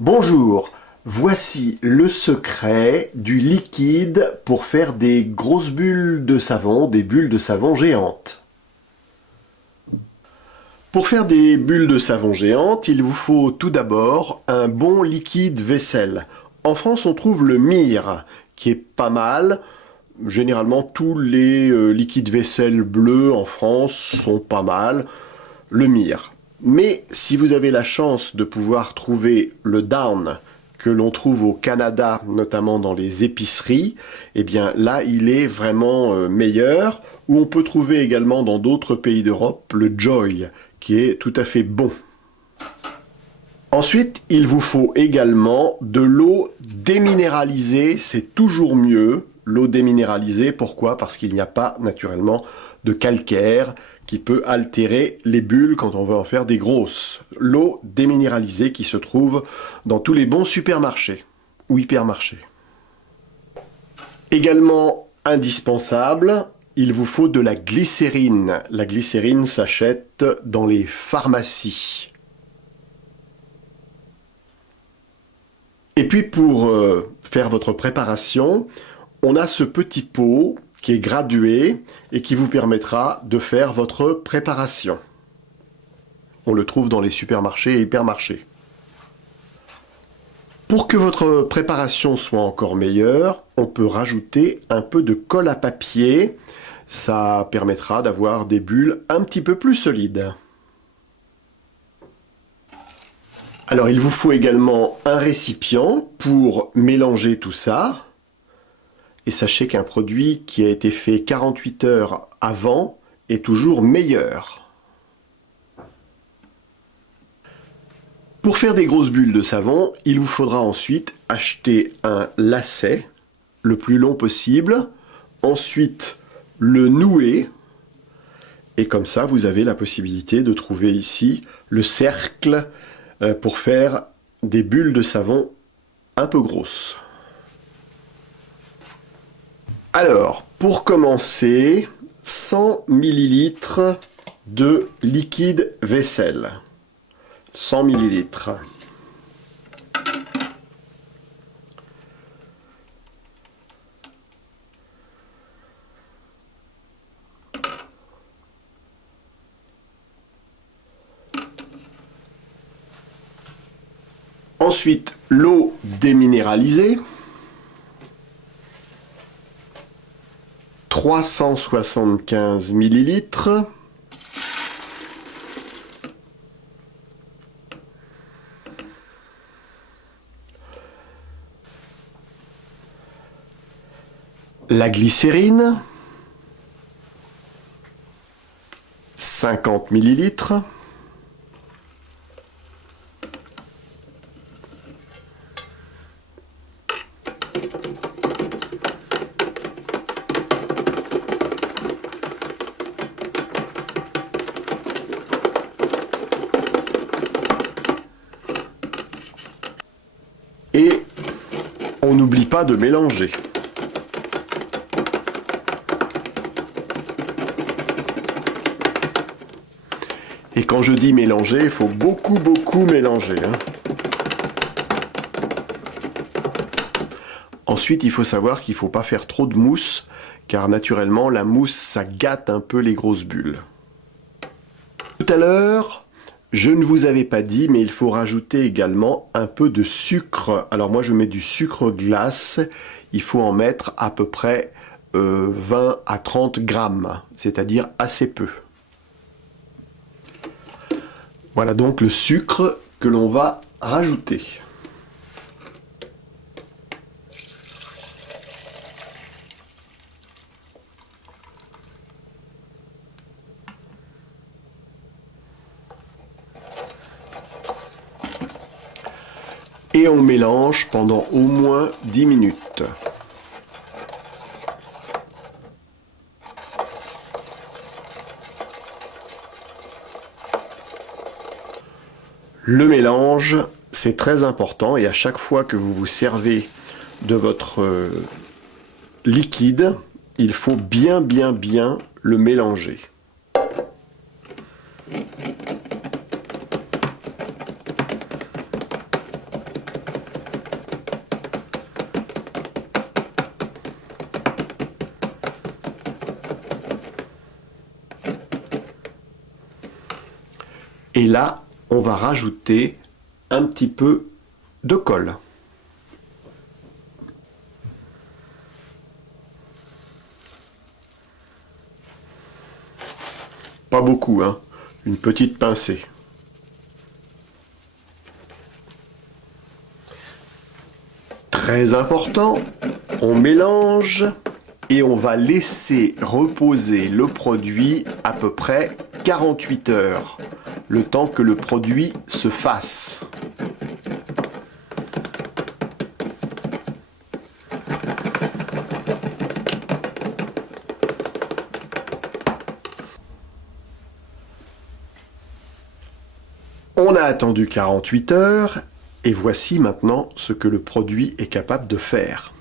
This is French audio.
Bonjour, voici le secret du liquide pour faire des grosses bulles de savon, des bulles de savon géantes. Pour faire des bulles de savon géantes, il vous faut tout d'abord un bon liquide vaisselle. En France, on trouve le Mire, qui est pas mal. Généralement, tous les liquides vaisselle bleus en France sont pas mal. Le Mire. Mais si vous avez la chance de pouvoir trouver le Down que l'on trouve au Canada, notamment dans les épiceries, eh bien là il est vraiment meilleur. Ou on peut trouver également dans d'autres pays d'Europe le Joy, qui est tout à fait bon. Ensuite, il vous faut également de l'eau déminéralisée, c'est toujours mieux. L'eau déminéralisée, pourquoi? Parce qu'il n'y a pas naturellement de calcaire qui peut altérer les bulles quand on veut en faire des grosses. L'eau déminéralisée qui se trouve dans tous les bons supermarchés ou hypermarchés. Également indispensable, il vous faut de la glycérine. La glycérine s'achète dans les pharmacies. Et puis pour faire votre préparation, on a ce petit pot qui est gradué et qui vous permettra de faire votre préparation. On le trouve dans les supermarchés et hypermarchés. Pour que votre préparation soit encore meilleure, on peut rajouter un peu de colle à papier. Ça permettra d'avoir des bulles un petit peu plus solides. Alors il vous faut également un récipient pour mélanger tout ça. Et sachez qu'un produit qui a été fait 48 heures avant est toujours meilleur. Pour faire des grosses bulles de savon, il vous faudra ensuite acheter un lacet le plus long possible, ensuite le nouer, et comme ça vous avez la possibilité de trouver ici le cercle pour faire des bulles de savon un peu grosses. Alors, pour commencer, 100 ml de liquide vaisselle. 100 ml. Ensuite, l'eau déminéralisée. 375 ml. La glycérine. 50 ml. Et on n'oublie pas de mélanger. Et quand je dis mélanger, il faut beaucoup mélanger. Ensuite, il faut savoir qu'il ne faut pas faire trop de mousse, car naturellement, la mousse, ça gâte un peu les grosses bulles. Tout à l'heure, je ne vous avais pas dit, mais il faut rajouter également un peu de sucre. Alors moi, je mets du sucre glace. Il faut en mettre à peu près 20 à 30 grammes, c'est-à-dire assez peu. Voilà donc le sucre que l'on va rajouter. Et on mélange pendant au moins 10 minutes. Le mélange, c'est très important et à chaque fois que vous vous servez de votre liquide, il faut bien le mélanger. Et là, on va rajouter un petit peu de colle. Pas beaucoup, hein, une petite pincée. Très important, on mélange et on va laisser reposer le produit à peu près 48 heures, le temps que le produit se fasse. On a attendu 48 heures et voici maintenant ce que le produit est capable de faire.